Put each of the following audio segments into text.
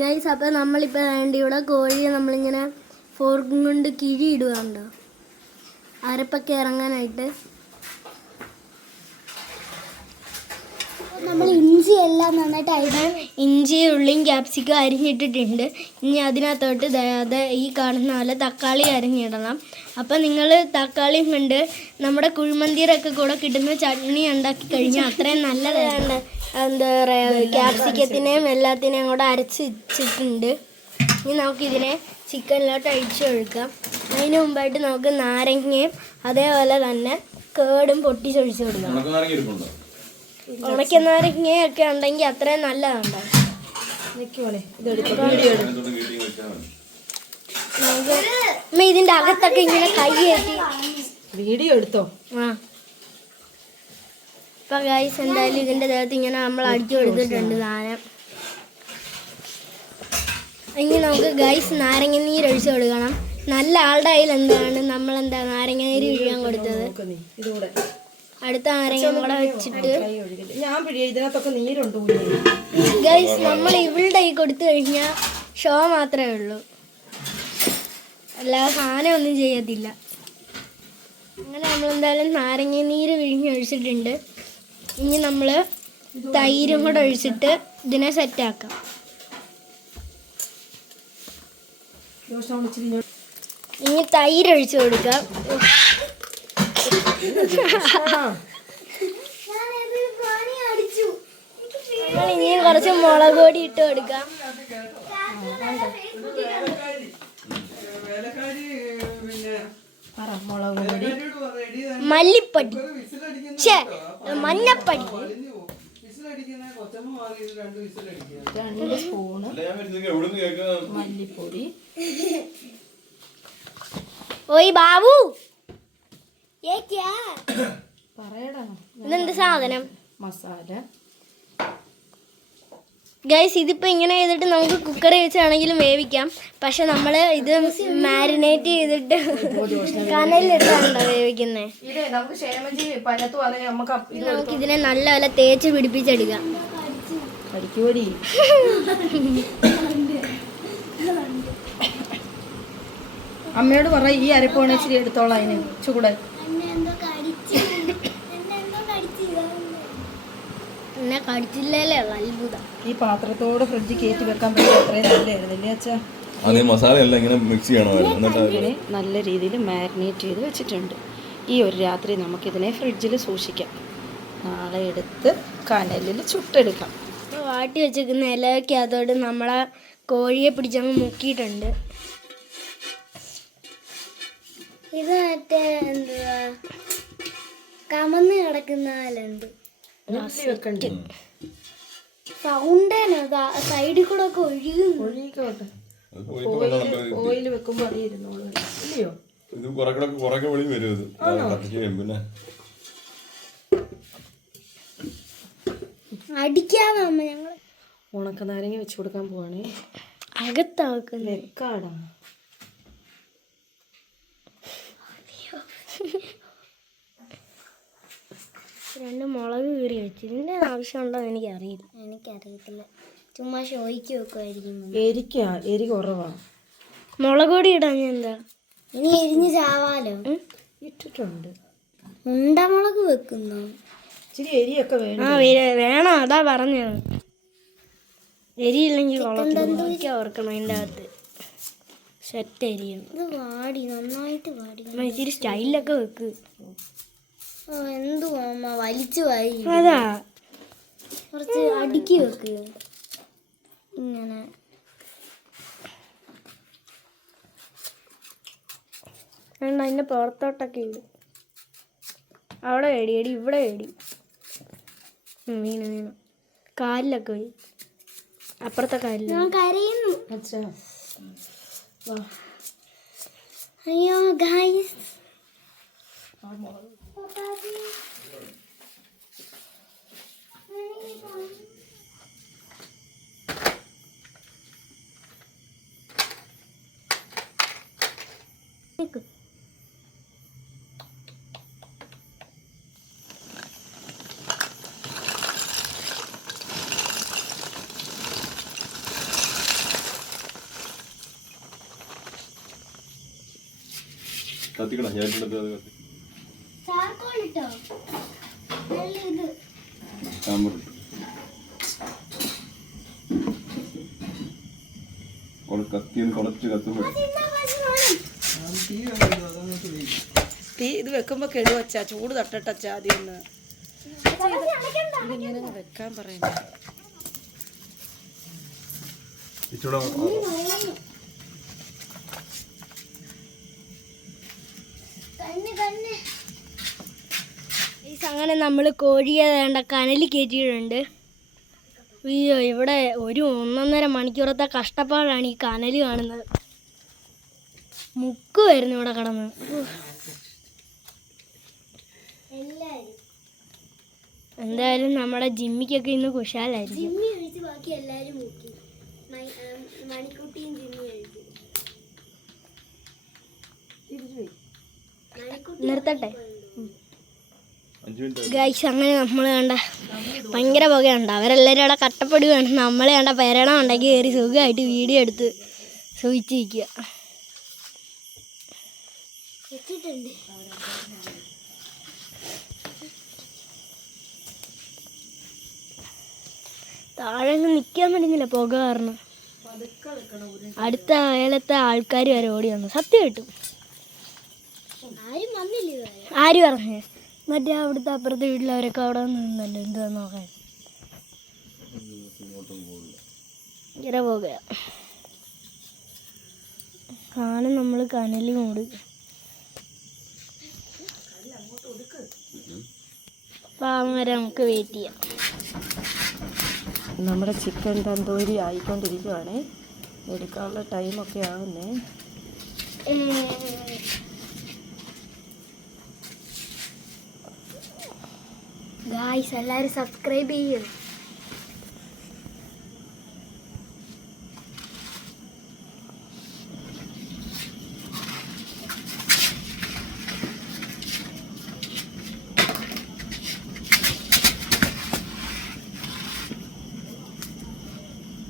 Guys, അപ്പോൾ നമ്മളിപ്പോൾ വേണ്ടി ഇവിടെ കോഴിയെ നമ്മളിങ്ങനെ ഫോർക്കും കൊണ്ട് കിഴി ഇടുകയുണ്ടോ അരപ്പൊക്കെ ഇറങ്ങാനായിട്ട്. നമ്മൾ ഇഞ്ചി എല്ലാം നന്നായിട്ട് ഇഞ്ചി ഉള്ളിയും ക്യാപ്സിക്കം അരിഞ്ഞിട്ടിട്ടുണ്ട്. ഇനി അതിനകത്തോട്ട് ഈ കാണുന്ന പോലെ തക്കാളി അരിഞ്ഞിടണം. അപ്പം നിങ്ങൾ തക്കാളിയും കൊണ്ട് നമ്മുടെ കുഴിമന്തിയിലൊക്കെ കൂടെ കിട്ടുന്ന ചട്നി ഉണ്ടാക്കി കഴിഞ്ഞാൽ അത്രയും നല്ലതാണ്. എന്താ പറയുക, ക്യാപ്സിക്കത്തിനെയും എല്ലാത്തിനെയും കൂടെ അരച്ച് വെച്ചിട്ടുണ്ട്. ഇനി നമുക്കിതിനെ ചിക്കനിലോട്ട് അഴിച്ചു കൊടുക്കാം. അതിന് മുമ്പായിട്ട് നമുക്ക് നാരങ്ങയും അതേപോലെ തന്നെ കേടും പൊട്ടിച്ചൊഴിച്ചു കൊടുക്കാം. ഉണക്ക നാരങ്ങയൊക്കെ ഉണ്ടെങ്കിൽ അത്രയും നല്ലതാണ്. നമുക്ക് ഇതിന്റെ അകത്തൊക്കെ ഇങ്ങനെ കൈ കയറ്റി വീഡിയോ എടുത്തോ. ഇപ്പൊ ഗൈസ് എന്തായാലും ഇതിന്റെ ദേഹത്ത് ഇങ്ങനെ നമ്മൾ അടിച്ചു കൊടുത്തിട്ടുണ്ട് സാധനം. ഇനി നമുക്ക് ഗൈസ് നാരങ്ങ നീര് ഒഴിച്ചു കൊടുക്കണം. നല്ല ആളുടെ കയ്യിൽ എന്താണ് നമ്മളെന്താ നാരങ്ങ നീര് ഒഴിക്കാൻ കൊടുത്തത്. അടുത്ത നാരങ്ങ കൂടെ വെച്ചിട്ട് ഗൈസ് നമ്മൾ ഇവളുടെ കൈ കൊടുത്തു കഴിഞ്ഞാൽ ഷോ മാത്രമേ ഉള്ളൂ, അല്ലാതെ സാധനം ഒന്നും ചെയ്യത്തില്ല. അങ്ങനെ നമ്മളെന്തായാലും നാരങ്ങ നീര് വിഴിഞ്ഞ് ഒഴിച്ചിട്ടുണ്ട്. ഇനി നമ്മൾ തൈരും കൂടെ ഒഴിച്ചിട്ട് ഇതിനെ സെറ്റാക്കാം. ഇനി തൈര് ഒഴിച്ചു കൊടുക്കാം. നമ്മൾ ഇനിയും കുറച്ച് മുളക് പൊടി ഇട്ട് കൊടുക്കാം. മല്ലിപ്പൊടി, മഞ്ഞപ്പൊടി, 2 സ്പൂണ് മല്ലിപ്പൊടി. ഓയ് ബാബു, പറയടാ ഇതെന്ത് സാധനം? മസാല. ഗൈസ്, ഇതിപ്പോൾ ഇങ്ങനെ ചെയ്തിട്ട് നമുക്ക് കുക്കറിൽ വെച്ചാണെങ്കിലും വേവിക്കാം. പക്ഷെ നമ്മൾ ഇത് മാരിനേറ്റ് ചെയ്തിട്ട് കനലിലിട്ടാണോ വേവിക്കുന്നത്. നമുക്ക് ഇതിനെ നല്ല തേച്ച് പിടിപ്പിച്ചെടുക്കാം. അമ്മയോട് പറ ഈ അരപ്പോണ ഇച്ചിരി എടുത്തോളാം. അതിന് ചൂട് എന്നെ കടിച്ചില്ലേ അത്ഭുതം. ഈ പാത്രത്തോടെ ഫ്രിഡ്ജിൽ കയറ്റി വെക്കാൻ പറ്റിയ അത്രയും നല്ലതായിരുന്നില്ലേ അച്ഛാ? മസാല എല്ലാം ഇങ്ങനെ മിക്സ് ചെയ്യണമായിരുന്നു. നല്ല രീതിയിൽ മാരിനേറ്റ് ചെയ്ത് വെച്ചിട്ടുണ്ട്. ഈ ഒരു രാത്രി നമുക്കിതിനെ ഫ്രിഡ്ജിൽ സൂക്ഷിക്കാം. നാളെ എടുത്ത് കനലിൽ ചുട്ടെടുക്കാം. വാട്ടി വെച്ചിരിക്കുന്ന ഇലയൊക്കെ അതോട് നമ്മളെ കോഴിയെ പിടിച്ചങ്ങ് മുക്കിയിട്ടുണ്ട്. ഇത് മറ്റേ എന്തുവാ കമന്ന് കിടക്കുന്ന പോലുണ്ട്. സൈഡിൽ കൂടെ ഒക്കെ ഒഴുകിക്കോട്ടെ. ഓയിൽ വെക്കുമ്പോ അറിയിരുന്നോളൂ ഇല്ലയോ? ഇത് കുറേ വെളി വരും. പിന്നെ അടിക്കാതെ ഞങ്ങൾ ഉണക്ക നാരങ്ങ വെച്ച് കൊടുക്കാൻ പോവാണേ. അകത്താക്കാടാ. രണ്ട് മുളക് കീറി വെച്ചു. ഇതിൻ്റെ ആവശ്യമുണ്ടോ എനിക്കറിയത്തില്ല. ചുമ്മാ ഷോയ്ക്ക് വെക്കുമായിരിക്കും. എരി കുറവാണ്. മുളക് പൊടി ഇടാൻ എന്താ? ഇനി എരിഞ്ഞ് ചാവാലോ. ഇട്ടിട്ടുണ്ട്. ഉണ്ടമുളക് വെക്കുന്നു. ഇച്ചിരി എരിയൊക്കെ വേണം. വേണം, അതാ പറഞ്ഞത്. എരിയില്ലെങ്കിൽ ഓർക്കണം അതിൻ്റെ അകത്ത് സെറ്റ് എരിയാണ്. ഇത് വാടി, നന്നായിട്ട് വാടി. ഇച്ചിരി സ്റ്റൈലൊക്കെ വെക്ക്. എന്തുവാ അമ്മ വലിച്ചു വായി. അതാ കുറച്ച് അടുക്കി വെക്ക്. ഇങ്ങനെ വേണ്ട, അതിൻ്റെ പുറത്തോട്ടൊക്കെ ഇടും. അവിടെ എടി ഇവിടെ എടി വീണ കാലിലൊക്കെ പോയി. അപ്പുറത്തെ കാലിൽ കരയുന്നു. അയ്യോ ഗൈസ്, കത്തിക്കണം ഞാൻ എടുത്ത് അത് കത്തി ചാർക്കോൾ ഇട്ടോ നല്ല ഇത് സാമ്പാർ കത്തിന്ന് കുറച്ച് കത്തുമ്പോൾ തീ ഇത് വെക്കുമ്പോ കെടുവച്ചാ ചൂട് തട്ടട്ടച്ചാ ആദ്യം ഒന്ന് ഇതിങ്ങനെ വെക്കാൻ പറയുന്നത്. ഇച്ചൂടെ അങ്ങനെ നമ്മൾ കോഴിയെ വേണ്ട കനലിൽ കയറ്റിയിട്ടുണ്ട്. അയ്യോ ഇവിടെ ഒരു 1.5 മണിക്കൂറത്തെ കഷ്ടപ്പാടാണ് ഈ കനൽ കാണുന്നത്. മുക്ക് വരുന്നു ഇവിടെ കിടന്ന്. എന്തായാലും നമ്മുടെ ജിമ്മിക്കൊക്കെ ഇന്ന് കുശാലായിരിക്കും. നിർത്തട്ടെ ഗൈസ്. അങ്ങനെ നമ്മൾ കണ്ട ഭയങ്കര പുകയുണ്ട്. അവരെല്ലാവരും അവിടെ കട്ടപ്പെടുകയാണ്. നമ്മളെ കണ്ട പെരണം ഉണ്ടാക്കി കയറി സുഖമായിട്ട് വീഡിയോ എടുത്ത് സൂചിച്ചിരിക്കുക. താഴെ നിൽക്കാൻ പറ്റുന്നില്ല പുക കാരണം. അടുത്ത അയലത്തെ ആൾക്കാർ വരെ ഓടി വന്നു. സത്യം കിട്ടും. ആര് പറഞ്ഞു? മറ്റേ അവിടുത്തെ അപ്പുറത്തെ വീട്ടിലവരൊക്കെ അവിടെ നിന്നല്ലോ എന്താ നോക്കാൻ. ഭയങ്കര പുക കാണും. നമ്മൾ കനലിൽ മൂട്. പാവം വരെ നമുക്ക് വെയിറ്റ് ചെയ്യാം. നമ്മുടെ ചിക്കൻ തന്തൂരി ആയിക്കൊണ്ടിരിക്കുവാണ്. എടുക്കാനുള്ള ടൈമൊക്കെ ആവുന്നേ. ഗായ്സ് എല്ലാവരും സബ്സ്ക്രൈബ് ചെയ്യും.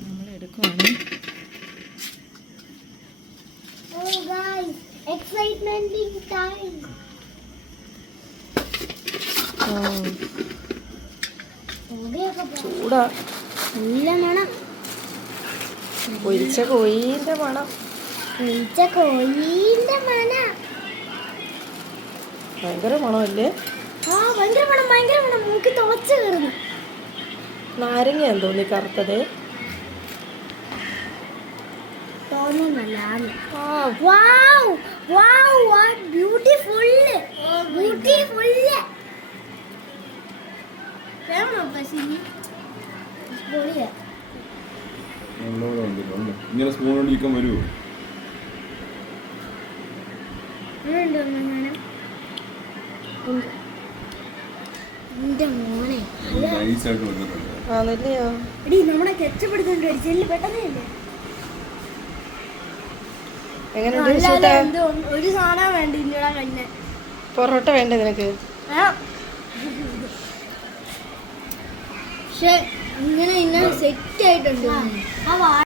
നമ്മളെടുക്കുവാണ്. Excitement time. ചൂടാ. നല്ല മണം. പൊരിച്ച കോഴീൻ്റെ മണം. ഭയങ്കര മണമല്ലേ? ഭയങ്കര മണം. മൂക്ക് തുളച്ച് കയറുന്നു. നാരങ്ങയാന്ന് തോന്നി കറുത്തത്. തോന്നുന്നല്ല. ബ്യൂട്ടിഫുൾ. ഇങ്ങനെ സ്പൂൺ കൊണ്ട് ഇരിക്കാൻ വരുമോ? എന്റെ മോനെ നൈസായിട്ട് വന്നിട്ടുണ്ട്. ആണല്ലയോ? എടീ നമ്മുടെ കെച്ചപ്പെടുത്തുണ്ട്. ചെല്ലി പെട്ടെന്ന് ഒരു സാധനം വേണ്ട. ഇന്നോടാ കണ്ണ പൊറോട്ട വേണ്ട നിനക്ക്? പക്ഷെ ഇങ്ങനെ സെറ്റ് ആയിട്ടുണ്ട്.